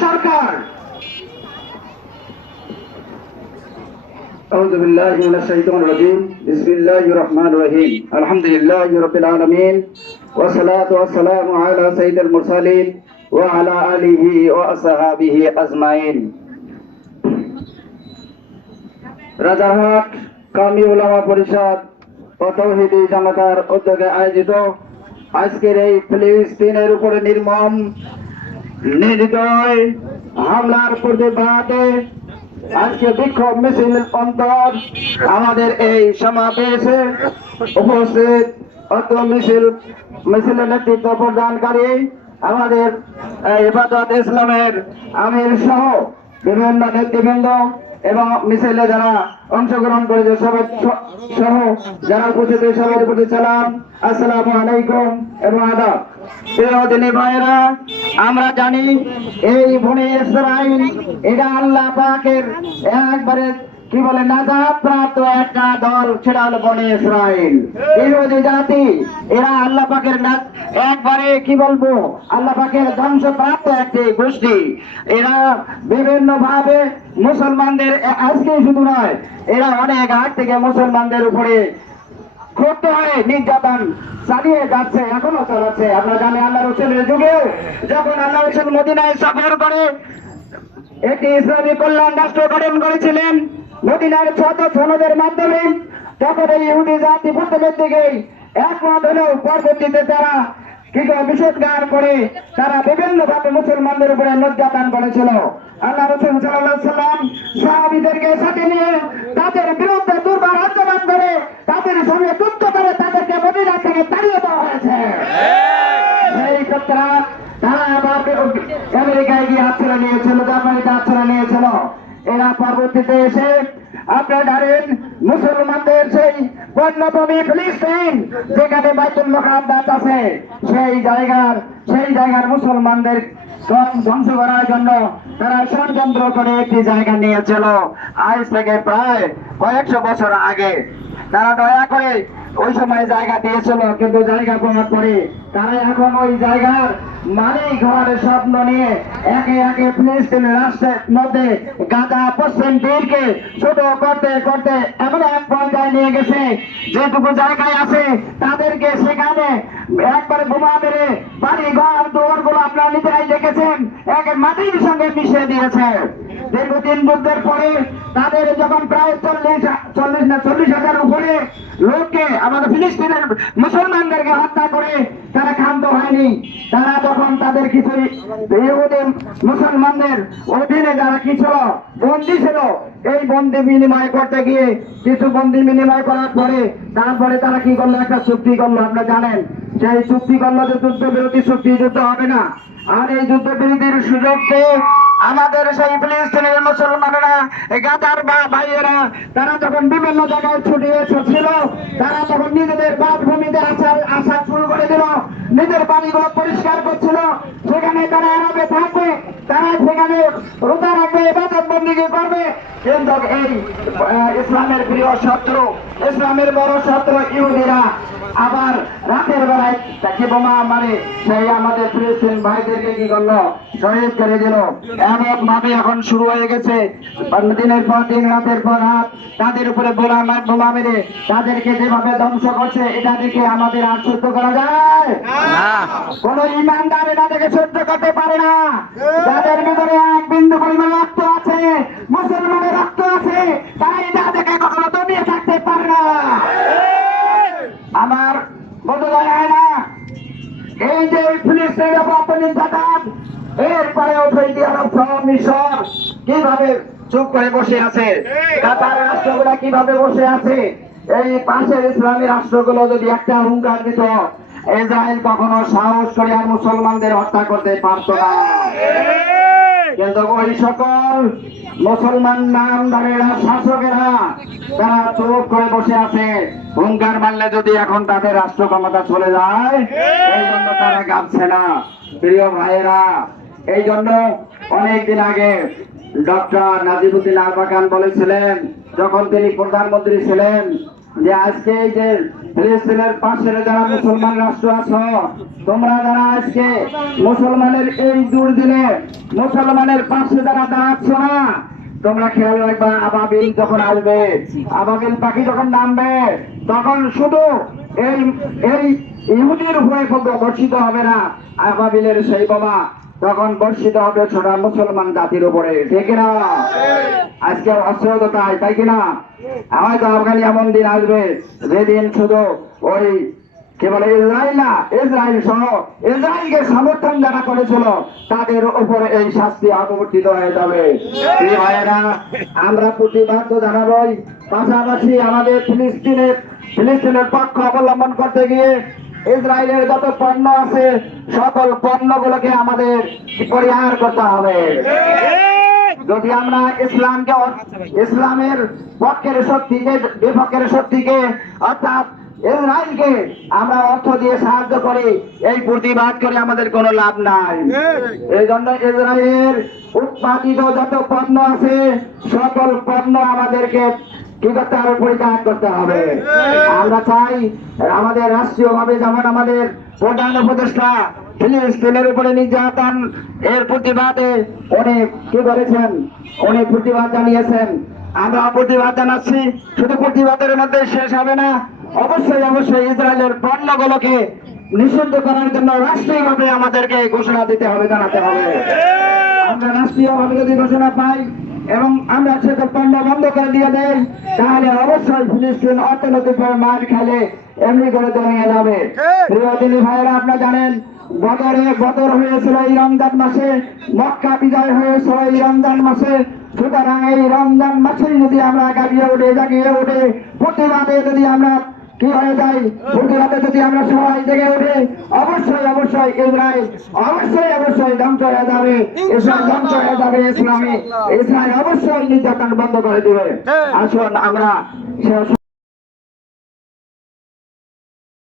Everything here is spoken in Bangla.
সরকার أعوذ بالله من الشيطان الرجيم بسم الله الرحمن الرحيم الحمد لله رب العالمين والصلاة والسلام على سيد المرسلين وعلى آله وأصحابه أجمعين রাজারহাট কামি উলামা পরিষদ ও তৌহিদি জামাতার উদ্যোগে আয়োজিত আজকের এই ফিলিস্তিনের উপরে নির্মম নির্দয় হামলার প্রতিবাদে আজকে বিক্ষোভ মিছিল অন্তর আমাদের এই সমাবেশে উপস্থিত অত মিছিল মিছিলের নেতৃত্ব প্রদানকারী আমাদের হেফাজত ইসলামের আমির সহ বিভিন্ন নেতৃবৃন্দ এবং মিছিলে যারা অংশগ্রহণ করেছে, সবাই সহ যারা উপস্থিত সবার প্রতি সালাম আসসালামু আলাইকুম এবং আদাব। আমরা জানি এই ভূমি ইসরাইল, এটা আল্লাহ পাকের একবারে কি বলে প্রাপ্ত একটা দল সেটা হলো বনে ইসরাইল। ইহুদি জাতি, এরা আল্লাহ পাকের একবারে কি বলব, আল্লাহ পাকের ধ্বংস প্রাপ্ত একটি গোষ্ঠী। এরা বিভিন্ন ভাবে মুসলমানদের আজকে শুধু নয়, এরা অনেক আগ থেকে মুসলমানদের উপরে ক্ষুব্ধ হয়ে নির্যাতন চালিয়ে যাচ্ছে, এখনও চালাচ্ছে। আমরা জানি আল্লাহ রসুলের যুগে যখন আল্লাহ রসুল মদিনায় সফর করে, একটি ইসলামী কল্যাণ রাষ্ট্র গঠন করেছিলেন, মদিনার ছত সনদের মাধ্যমে, তখন এই ইহুদি জাতি প্রথমের দিকেই একমত হলেও পরবর্তীতে তারা কি করে বিষোদ্গার করে, তারা বিভিন্ন ভাবে মুসলমানদের উপরে নির্যাতন করেছিল। আল্লাহ রসুল সাল্লাম সাহাবিদেরকে সাথে নিয়ে তাদের বিরুদ্ধে দুর্বার আচরণ করে তাদের সঙ্গে যুদ্ধ করে তাদেরকে মদিনা থেকে তাড়িয়ে দেওয়া হয়েছে তারা আবার আমেরিকায় গিয়ে নিয়েছিল নিয়েছিল। এরা এসে মুসলমানদের সেই ফিলিস্তিন, যেখানে বাইতুল মোকাদ্দাস আছে, সেই জায়গার সেই জায়গার মুসলমানদের ধ্বংস করার জন্য তারা ষড়যন্ত্র করে একটি জায়গা নিয়েছিল। আজ থেকে প্রায় কয়েকশো বছর আগে তারা দয়া করে ওই সময় জায়গা দিয়েছিল, কিন্তু জায়গা পাওয়ার পরে তারা এখন ওই জায়গার মালিক হওয়ার স্বপ্ন নিয়ে একে একে ফিলিস্তিন রাষ্ট্রের মধ্যে গাদা পশ্চিম তীরকে ছোট করতে করতে এমন এক পর্যায়ে নিয়ে গেছে, যেটুকু জায়গায় আছে তাদেরকে সেখানে একবার বোমা মেরে বাড়ি, ঘর দোরগুলো আপনারা নিজেরাই দেখেছেন, এক মাটির সঙ্গে মিশিয়ে দিয়েছে। দীর্ঘদিন যুদ্ধের পরে তাদের যখন প্রায় চল্লিশ চল্লিশ না, চল্লিশ হাজার উপরে লোককে, আমাদের ফিলিস্তিনের মুসলমানদেরকে হত্যা করে তারা ক্ষান্ত হয়নি। তারা তখন তাদের কিছু মুসলমানদের অধীনে যারা কি ছিল, বন্দি ছিল, এই বন্দি বিনিময় করতে গিয়ে কিছু বন্দি বিনিময় করার পরে তারপরে তারা কি করল? একটা চুক্তি করল, আপনারা জানেন। সেই চুক্তি করল যে যুদ্ধ বিরতি চুক্তি যুদ্ধ হবে না। আর এই যুদ্ধ বিরতির সুযোগ পেয়ে আমাদের সেই ফিলিস্তিনের মুসলমানেরা গাদার বা ভাইয়েরা, তারা যখন বিভিন্ন জায়গায় ছুটিয়ে ছিল তারা তখন নিজেদের বাসভূমিতে আসার আসা শুরু করে দিল। নিজের বাড়িগুলো পরিষ্কার করছিল। সেখানে তারা আরবে থাকবে। তারা সেখানে রোজা রাখবে এবাদত বন্দিকে করবে। কিন্তু এই ইসলামের প্রিয় শত্রু ইসলামের বড় শত্রু ইহুদিরা আবার রাতের বেলায় তাকে বোমা মারে। সেই আমাদের ফিলিস্তিন ভাইদেরকে কি করল? শহীদ করে দিল। এমন ভাবে এখন শুরু হয়ে গেছে। দিনের পর দিন রাতের পর রাত তাদের উপরে বোমা মা- বোমা মেরে তাদেরকে যেভাবে ধ্বংস করছে এটা দেখে আমাদের আর সহ্য করা যায়? কোন ইমানদার এটা দেখে সহ্য করতে পারে না। যাদের ভিতরে এক বিন্দু পরিমাণ রক্ত আছে। মুসলমানের রক্ত আছে। তারা এটা দেখে কখনো দমিয়ে থাকতে পারে না। আমার হয় না এই যে ফিলিস্তিনের উপর নির্যাতন এরপরেও সৌদি আরব সহ মিশর। কীভাবে চুপ করে বসে আছে? কাতার রাষ্ট্রগুলা কীভাবে বসে আছে? এই পাশের ইসলামী রাষ্ট্রগুলো যদি একটা হুঙ্কার দিত ইসরায়েল কখনো সাহস করে আর মুসলমানদের হত্যা করতে পারতো না। কিন্তু ওই সকল মুসলমান নামদারেরা, শাসকেরা, তারা চুপ করে বসে আছে। হুঙ্কার মারলে যদি এখন তাদের রাষ্ট্র ক্ষমতা চলে যায়, এই জন্য তারা কাঁপছে না। প্রিয় ভাইয়েরা, এই জন্য অনেকদিন আগে ডক্টর নাজিবুদ্দিন আরবাকান বলেছিলেন, যখন তিনি প্রধানমন্ত্রী ছিলেন, যে আজকে এই যে ফিলিস্তিনের পাশের যারা মুসলমান রাষ্ট্র আছো, তোমরা যারা আজকে মুসলমানের এই দুর্দিনে, মুসলমানের পাশে যারা দাঁড়াচ্ছ না, তোমরা খেয়াল রাখবা, আবাবিল যখন আসবে, আবাবিল পাখি যখন নামবে, তখন শুধু এই এই ইহুদির উপরে বর্ষিত হবে না, আবাবিলের সেই বোমা। তখন বর্ষিত হবে ছোটা মুসলমান জাতির উপরে ঠিক না আজকে অস্ত্র তাই তাই কিনা? হয়তো আফগানি এমন দিন আসবে যেদিন শুধু ওই কি বলে ইসরায়েল না ইসরায়েল সহ ইসরায়েলকে সমর্থন যারা করেছিল তাদের উপরে এই শাস্তি অবর্তিত হয়ে যাবে। ভাইয়েরা আমরা প্রতিবাদ তো জানাবই পাশাপাশি আমাদের ফিলিস্তিনের ফিলিস্তিনের পক্ষ অবলম্বন করতে গিয়ে ইসরায়েলের যত পণ্য আছে, সকল পণ্যগুলোকে আমাদের পরিহার করতে হবে। যদি আমরা ইসলামকে ইসলামের পক্ষের শক্তিকে বিপক্ষের শক্তিকে, অর্থাৎ ইসরায়েলকে আমরা অর্থ দিয়ে সাহায্য করি, এই প্রতিবাদ করে আমাদের কোনো লাভ নাই। এই জন্য ইসরায়েলের উৎপাদিত যত পণ্য আছে, সকল পণ্য আমাদেরকে কি করতে হবে পরিত্যাগ করতে হবে। আমরা চাই আমাদের রাষ্ট্রীয় ভাবে যেমন আমাদের প্রধান উপদেষ্টা ফিলিস্তিনের উপরে নির্যাতন এর প্রতিবাদে উনি কি করেছেন? উনি প্রতিবাদ জানিয়েছেন। আমরা প্রতিবাদ জানাচ্ছি। শুধু প্রতিবাদের মধ্যে শেষ হবে না অবশ্যই অবশ্যই ইসরায়েলের পণ্যগুলোকে নিষিদ্ধ করার জন্য রাষ্ট্রীয়ভাবে আমাদেরকে ঘোষণা দিতে হবে জানাতে হবে। আমরা রাষ্ট্রীয়ভাবে যদি ঘোষণা পাই এবং আমরা সেটা পণ্য বন্ধ করে দিয়ে দেই তাহলে অবশ্যই ফিলিস্তিন অর্থনৈতিকভাবে মার খেলে এমনি করে জমিয়ে যাবে। প্রিয় ভাইয়েরা আপনারা জানেন বদরে বদর হয়েছিল এই রমজান মাসে মক্কা বিজয় হয়েছিল এই রমজান মাসে। সুতরাং এই রমজান মাসে যদি আমরা গাড়িয়ে উঠে জাগিয়ে উঠে প্রতিবাদে যদি আমরা কি হয়ে যাই হাতে যদি আমরা সবাই জেগে উঠে অবশ্যই অবশ্যই ইসরায়েল অবশ্যই অবশ্যই ধ্বংস হয়ে যাবে। ইসলাম ধ্বংস হয়ে যাবে ইসলামে। ইসরায়েল অবশ্যই নির্যাতন বন্ধ করে দিবে। আসুন আমরা